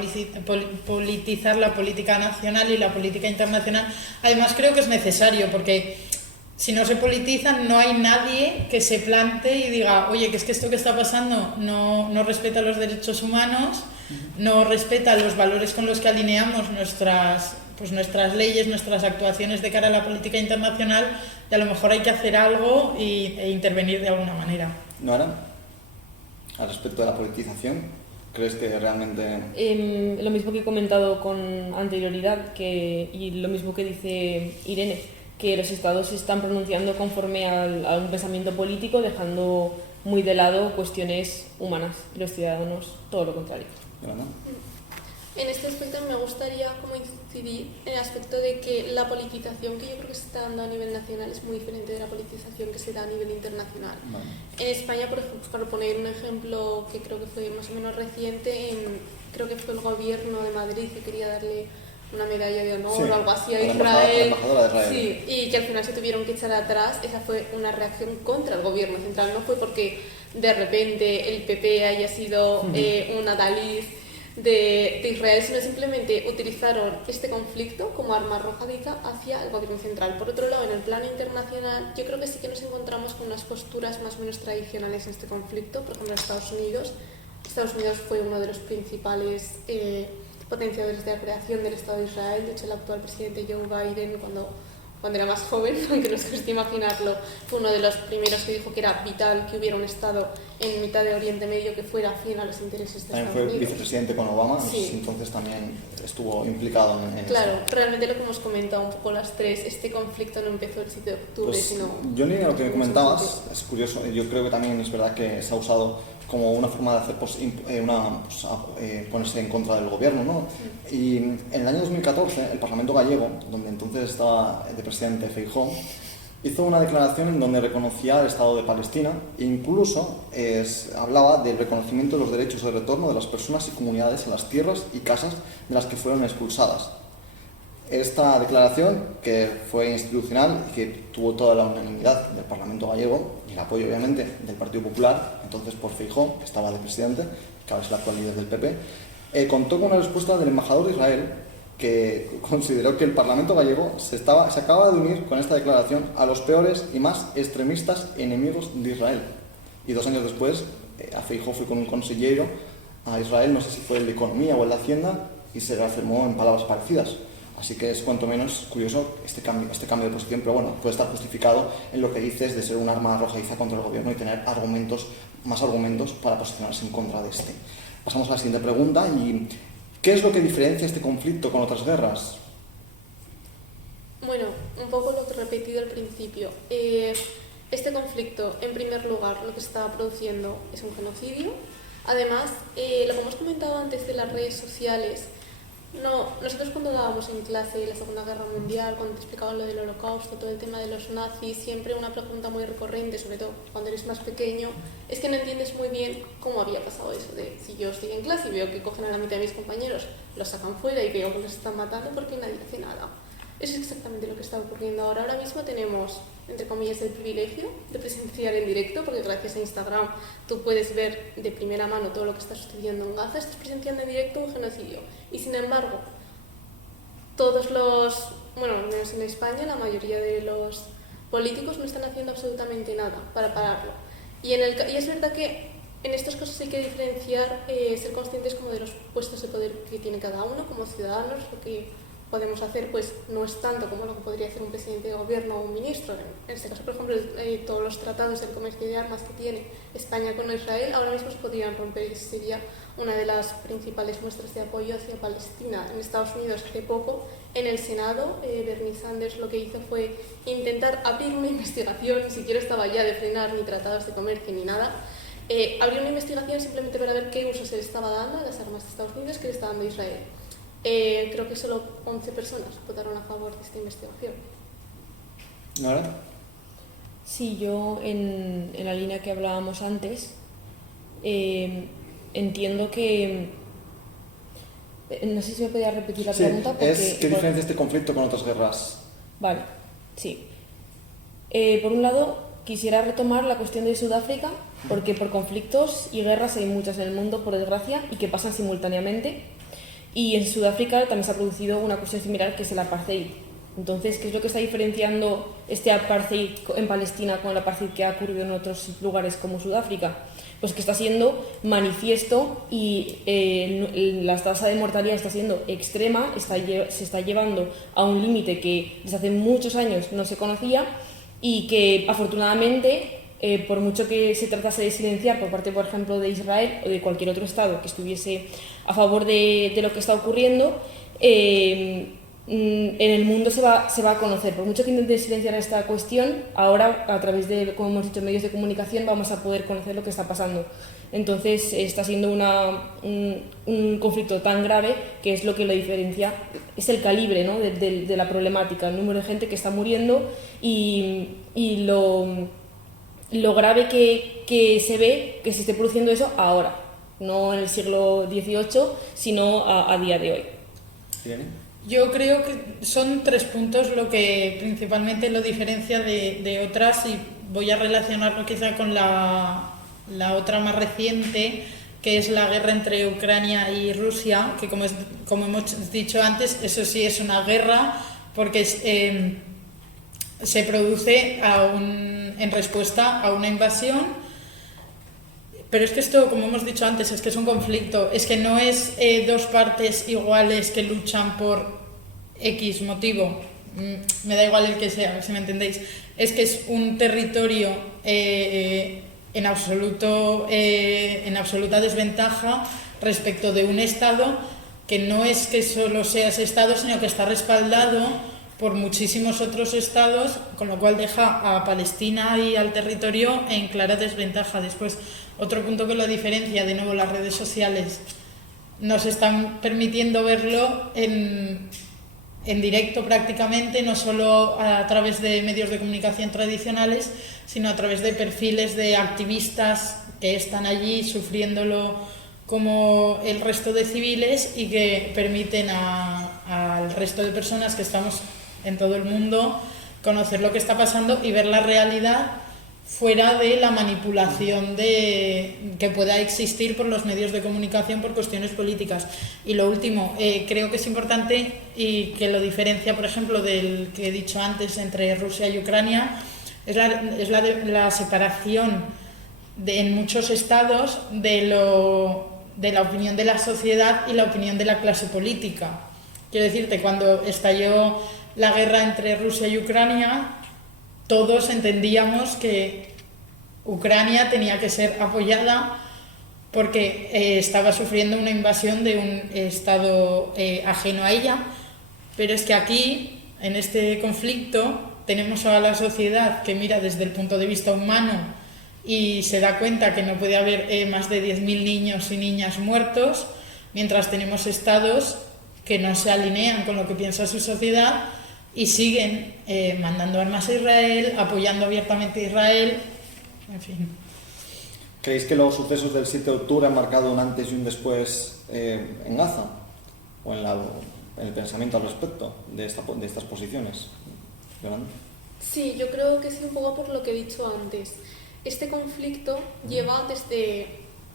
politizar la política nacional y la política internacional. Además, creo que es necesario, porque si no se politizan, no hay nadie que se plantee y diga, oye, que es que esto que está pasando no respeta los derechos humanos, no respeta los valores con los que alineamos pues nuestras leyes, nuestras actuaciones de cara a la política internacional, y a lo mejor hay que hacer algo e intervenir de alguna manera. Nora, al respecto de la politización, ¿crees que realmente...? Lo mismo que he comentado con anterioridad y lo mismo que dice Irene, que los estados se están pronunciando conforme a un pensamiento político, dejando muy de lado cuestiones humanas, y los ciudadanos todo lo contrario. ¿Verdad? En este aspecto me gustaría como incidir en el aspecto de que la politización que yo creo que se está dando a nivel nacional es muy diferente de la politización que se da a nivel internacional. Vale. En España, por ejemplo, para poner un ejemplo que creo que fue más o menos reciente, creo que fue el gobierno de Madrid que quería darle una medalla de honor o algo así a Israel. La embajadora de Israel. Sí, y que al final se tuvieron que echar atrás. Esa fue una reacción contra el gobierno central, no fue porque de repente el PP haya sido un adalid de Israel, sino simplemente utilizaron este conflicto como arma arrojadiza hacia el gobierno central. Por otro lado, en el plano internacional, yo creo que sí que nos encontramos con unas posturas más o menos tradicionales en este conflicto. Por ejemplo, Estados Unidos fue uno de los principales potenciadores de la creación del Estado de Israel. De hecho, el actual presidente Joe Biden, cuando era más joven, aunque no se cuesta imaginarlo, fue uno de los primeros que dijo que era vital que hubiera un Estado en mitad de Oriente Medio que fuera afín a los intereses de Estados Unidos. También fue vicepresidente con Obama, sí. Entonces también estuvo implicado en claro, esto. realmente lo que hemos comentado un poco las tres, este conflicto no empezó el 7 de octubre, Pues, sino... yo en línea lo que me comentabas, es curioso, yo creo que también es verdad que se ha usado como una forma de hacer ponerse en contra del gobierno, ¿no? Y en el año 2014 el Parlamento gallego, donde entonces estaba de presidente Feijóo, hizo una declaración en donde reconocía el Estado de Palestina e incluso hablaba del reconocimiento de los derechos de retorno de las personas y comunidades en las tierras y casas de las que fueron expulsadas. Esta declaración, que fue institucional y que tuvo toda la unanimidad del Parlamento gallego y el apoyo obviamente del Partido Popular, entonces por Feijóo, que estaba de presidente, que ahora es el actual líder del PP, contó con una respuesta del embajador de Israel, que consideró que el Parlamento gallego se acaba de unir con esta declaración a los peores y más extremistas enemigos de Israel. Y 2 años después, a Feijóo fue con un consejero a Israel, no sé si fue el de Economía o el de Hacienda, y se reafirmó en palabras parecidas. Así que es cuanto menos curioso este cambio de posición, pero bueno, puede estar justificado en lo que dices de ser un arma arrojadiza contra el gobierno y tener más argumentos para posicionarse en contra de este. Pasamos a la siguiente pregunta. ¿Y qué es lo que diferencia este conflicto con otras guerras? Bueno, un poco lo que he repetido al principio. Este conflicto, en primer lugar, lo que se está produciendo es un genocidio. Además, lo que hemos comentado antes de las redes sociales, nosotros cuando dábamos en clase la Segunda Guerra Mundial, cuando te explicaban lo del Holocausto, todo el tema de los nazis, siempre una pregunta muy recurrente, sobre todo cuando eres más pequeño, es que no entiendes muy bien cómo había pasado eso, de si yo estoy en clase y veo que cogen a la mitad de mis compañeros, los sacan fuera y veo que los están matando porque nadie hace nada. Eso es exactamente lo que está ocurriendo ahora. Ahora mismo tenemos, entre comillas, el privilegio de presenciar en directo, porque gracias a Instagram tú puedes ver de primera mano todo lo que está sucediendo en Gaza. Estás presenciando en directo un genocidio. Y sin embargo, menos en España, la mayoría de los políticos no están haciendo absolutamente nada para pararlo. Y es verdad que en estas cosas hay que diferenciar, ser conscientes como de los puestos de poder que tiene cada uno como ciudadanos. Lo que podemos hacer pues no es tanto como lo que podría hacer un presidente de gobierno o un ministro. En este caso, por ejemplo, todos los tratados del comercio de armas que tiene España con Israel ahora mismo se podrían romper, y sería una de las principales muestras de apoyo hacia Palestina. En Estados Unidos, hace poco, en el Senado, Bernie Sanders lo que hizo fue intentar abrir una investigación, ni siquiera estaba ya de frenar ni tratados de comercio ni nada, abrió una investigación simplemente para ver qué uso se le estaba dando a las armas de Estados Unidos que le está dando Israel. Creo que solo 11 personas votaron a favor de esta investigación. ¿Nora? Sí, yo en la línea que hablábamos antes, entiendo que... no sé si me podía repetir la pregunta. Porque, ¿qué diferencia este conflicto con otras guerras? Vale, sí. Por un lado, quisiera retomar la cuestión de Sudáfrica, porque por conflictos y guerras hay muchas en el mundo, por desgracia, y que pasan simultáneamente. Y en Sudáfrica también se ha producido una cuestión similar, que es el apartheid. Entonces, ¿qué es lo que está diferenciando este apartheid en Palestina con el apartheid que ha ocurrido en otros lugares como Sudáfrica? Pues que está siendo manifiesto y la tasa de mortalidad está siendo extrema, se está llevando a un límite que desde hace muchos años no se conocía y que afortunadamente, por mucho que se tratase de silenciar por parte, por ejemplo, de Israel o de cualquier otro Estado que estuviese a favor de lo que está ocurriendo, en el mundo se va a conocer. Por mucho que intenten silenciar esta cuestión, ahora a través de, como hemos dicho, medios de comunicación vamos a poder conocer lo que está pasando. Entonces está siendo un conflicto tan grave que es lo que lo diferencia, es el calibre, ¿no?, de la problemática, el número de gente que está muriendo y lo grave que se ve que se esté produciendo eso ahora, no en el siglo XVIII, sino a día de hoy. ¿Bien? Yo creo que son 3 puntos lo que principalmente lo diferencia de otras, y voy a relacionarlo quizá con la otra más reciente, que es la guerra entre Ucrania y Rusia, que como hemos dicho antes, eso sí es una guerra porque se produce en respuesta a una invasión. Pero es que esto, como hemos dicho antes, es que es un conflicto, es que no es 2 partes iguales que luchan por X motivo, me da igual el que sea, si me entendéis, es que es un territorio en absoluta desventaja respecto de un Estado que no es que solo sea ese Estado, sino que está respaldado por muchísimos otros estados, con lo cual deja a Palestina y al territorio en clara desventaja. Después, otro punto que lo diferencia, de nuevo, las redes sociales nos están permitiendo verlo en directo prácticamente, no solo a través de medios de comunicación tradicionales, sino a través de perfiles de activistas que están allí sufriéndolo como el resto de civiles y que permiten al resto de personas que estamos en todo el mundo conocer lo que está pasando y ver la realidad fuera de la manipulación que pueda existir por los medios de comunicación por cuestiones políticas. Y lo último, creo que es importante y que lo diferencia, por ejemplo, del que he dicho antes entre Rusia y Ucrania, es la separación en muchos estados de la opinión de la sociedad y la opinión de la clase política. Quiero decirte, cuando estalló la guerra entre Rusia y Ucrania, todos entendíamos que Ucrania tenía que ser apoyada porque estaba sufriendo una invasión de un Estado ajeno a ella, pero es que aquí, en este conflicto, tenemos a la sociedad que mira desde el punto de vista humano y se da cuenta que no puede haber más de 10.000 niños y niñas muertos, mientras tenemos estados que no se alinean con lo que piensa su sociedad y siguen mandando armas a Israel, apoyando abiertamente a Israel, en fin. ¿Creéis que los sucesos del 7 de octubre han marcado un antes y un después en Gaza? ¿O en el pensamiento al respecto de estas posiciones? ¿Yolanda? Sí, yo creo que sí, un poco por lo que he dicho antes. Este conflicto lleva desde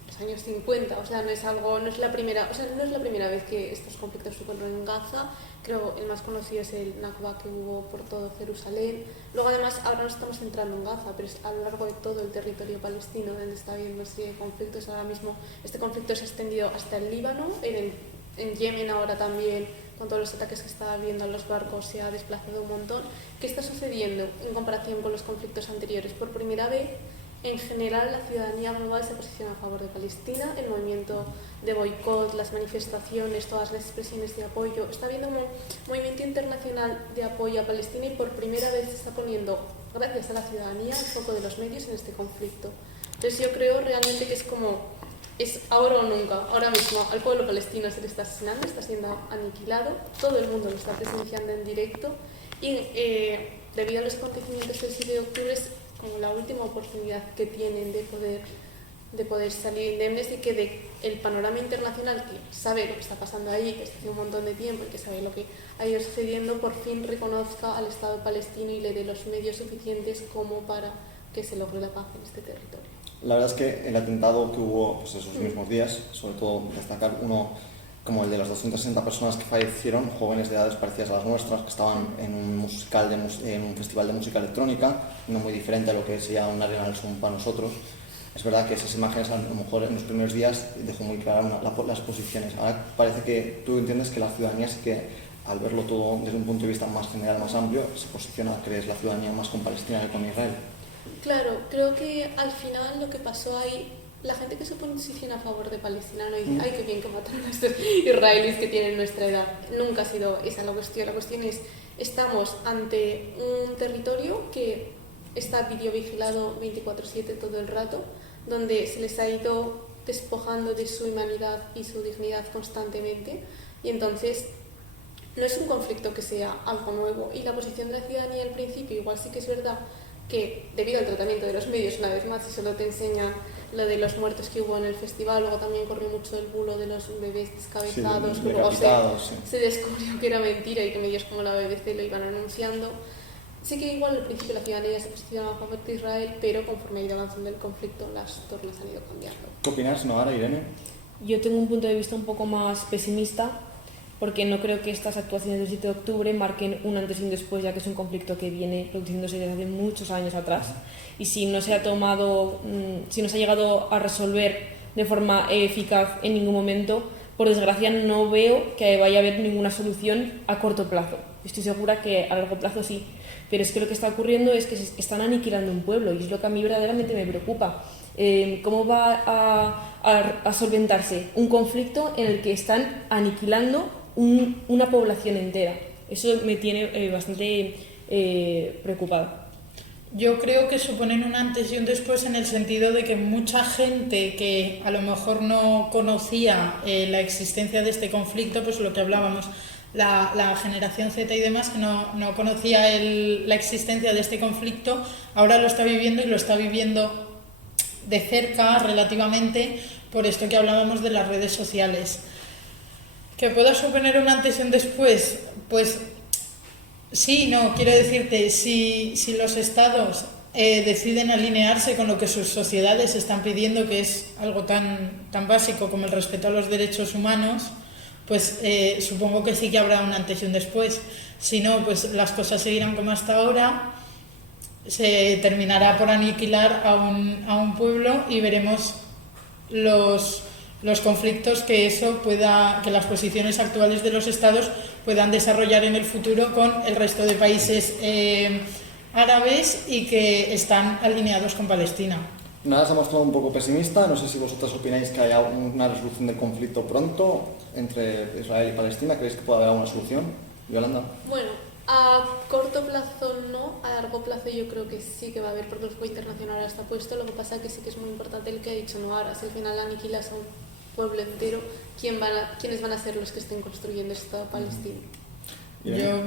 los años 50, o sea, no es la primera vez que estos conflictos ocurren en Gaza. Creo el más conocido es el Nakba que hubo por todo Jerusalén. Luego, además, ahora no estamos centrando en Gaza, pero es a lo largo de todo el territorio palestino donde está habiendo ese conflicto. Ahora mismo este conflicto se ha extendido hasta el Líbano, en Yemen ahora también, con todos los ataques que está habiendo a los barcos, se ha desplazado un montón. ¿Qué está sucediendo en comparación con los conflictos anteriores? Por primera vez, en general, la ciudadanía global se posiciona a favor de Palestina, el movimiento de boicot, las manifestaciones, todas las expresiones de apoyo. Está habiendo un movimiento internacional de apoyo a Palestina y por primera vez se está poniendo, gracias a la ciudadanía, el foco de los medios en este conflicto. Entonces yo creo realmente que es ahora o nunca. Ahora mismo al pueblo palestino se le está asesinando, está siendo aniquilado, todo el mundo lo está presenciando en directo y debido a los acontecimientos del 7 de octubre es como la última oportunidad que tienen de poder salir indemnes y que el panorama internacional, que sabe lo que está pasando ahí, que hace un montón de tiempo y que sabe lo que ha ido sucediendo, por fin reconozca al Estado palestino y le dé los medios suficientes como para que se logre la paz en este territorio. La verdad es que el atentado que hubo esos mismos días, sobre todo destacar uno como el de las 260 personas que fallecieron, jóvenes de edades parecidas a las nuestras, que estaban en un festival de música electrónica, no muy diferente a lo que sería un Arenal Sun para nosotros. Es verdad que esas imágenes a lo mejor en los primeros días dejó muy claras las posiciones. Ahora parece que tú entiendes que la ciudadanía sí que, al verlo todo desde un punto de vista más general, más amplio, se posiciona, crees, la ciudadanía más con Palestina que con Israel. Claro, creo que al final lo que pasó ahí, la gente que se posiciona a favor de Palestina no dice, ay, qué bien que mataron a estos israelíes que tienen nuestra edad. Nunca ha sido esa la cuestión. La cuestión es, estamos ante un territorio que está videovigilado 24/7 todo el rato, donde se les ha ido despojando de su humanidad y su dignidad constantemente, y entonces no es un conflicto que sea algo nuevo. Y la posición de la ciudadanía al principio, igual sí que es verdad que debido al tratamiento de los medios, una vez más, si solo te enseñan lo de los muertos que hubo en el festival, luego también corrió mucho el bulo de los bebés descabezados, que luego se descubrió que era mentira y que medios como la BBC lo iban anunciando. Sí que igual al principio la ciudadanía se posicionaba a favor de Israel, pero conforme ha ido avanzando el conflicto, las tornas han ido cambiando. ¿Qué opinas, Noara, Irene? Yo tengo un punto de vista un poco más pesimista, porque no creo que estas actuaciones del 7 de octubre marquen un antes y un después, ya que es un conflicto que viene produciéndose desde hace muchos años atrás. Y si no se ha llegado a resolver de forma eficaz en ningún momento, por desgracia no veo que vaya a haber ninguna solución a corto plazo. Estoy segura que a largo plazo sí, pero es que lo que está ocurriendo es que se están aniquilando un pueblo, y es lo que a mí verdaderamente me preocupa. ¿Cómo va a solventarse un conflicto en el que están aniquilando una población entera? Eso me tiene bastante preocupada. Yo creo que suponen un antes y un después, en el sentido de que mucha gente que a lo mejor no conocía la existencia de este conflicto, pues lo que hablábamos, la generación Z y demás, que no conocía la existencia de este conflicto, ahora lo está viviendo, y lo está viviendo de cerca relativamente, por esto que hablábamos de las redes sociales. ¿Que pueda suponer un antes y un después? Pues sí, no, quiero decirte, si los estados deciden alinearse con lo que sus sociedades están pidiendo, que es algo tan básico como el respeto a los derechos humanos, pues supongo que sí que habrá un antes y un después. Si no, pues las cosas seguirán como hasta ahora, se terminará por aniquilar a un pueblo, y veremos los conflictos que las posiciones actuales de los estados puedan desarrollar en el futuro con el resto de países árabes y que están alineados con Palestina. Nada, se ha mostrado un poco pesimista. No sé si vosotras opináis que haya una resolución del conflicto pronto entre Israel y Palestina. ¿Creéis que puede haber una solución? Yolanda. Bueno, a corto plazo no, a largo plazo yo creo que sí que va a haber, porque el juego internacional ahora está puesto. Lo que pasa es que sí que es muy importante el que ha dicho Noara. Si al final aniquilas a un pueblo entero, ¿quiénes van a ser los que estén construyendo este Estado palestino? Yo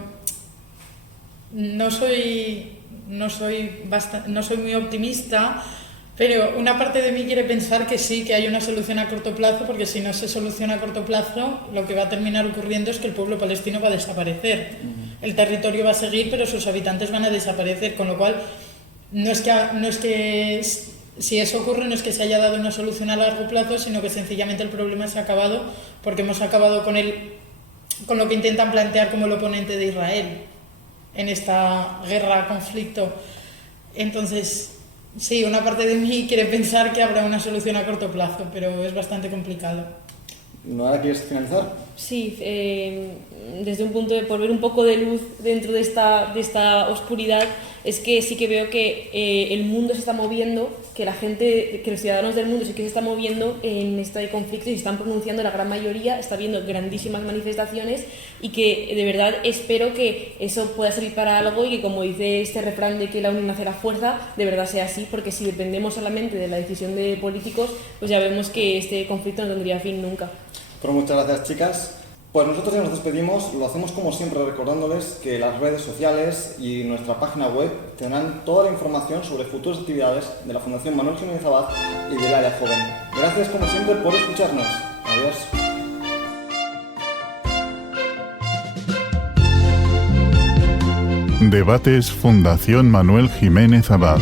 no soy muy optimista, pero una parte de mí quiere pensar que sí, que hay una solución a corto plazo, porque si no se soluciona a corto plazo, lo que va a terminar ocurriendo es que el pueblo palestino va a desaparecer. El territorio va a seguir, pero sus habitantes van a desaparecer, con lo cual no es que si eso ocurre, no es que se haya dado una solución a largo plazo, sino que sencillamente el problema se ha acabado, porque hemos acabado con lo que intentan plantear como el oponente de Israel en esta guerra, conflicto. Entonces, sí, una parte de mí quiere pensar que habrá una solución a corto plazo, pero es bastante complicado. ¿Noara, quieres finalizar? Sí, desde un punto por ver un poco de luz dentro de esta oscuridad, es que sí que veo que el mundo se está moviendo, que los ciudadanos del mundo sí que se están moviendo en este conflicto y se están pronunciando, la gran mayoría, está habiendo grandísimas manifestaciones, y que de verdad espero que eso pueda servir para algo, y que, como dice este refrán de que la unión hace la fuerza, de verdad sea así, porque si dependemos solamente de la decisión de políticos, pues ya vemos que este conflicto no tendría fin nunca. Pues muchas gracias, chicas. Pues nosotros ya nos despedimos. Lo hacemos como siempre recordándoles que las redes sociales y nuestra página web tendrán toda la información sobre futuras actividades de la Fundación Manuel Jiménez Abad y del Área Joven. Gracias como siempre por escucharnos. Adiós. Debates Fundación Manuel Jiménez Abad.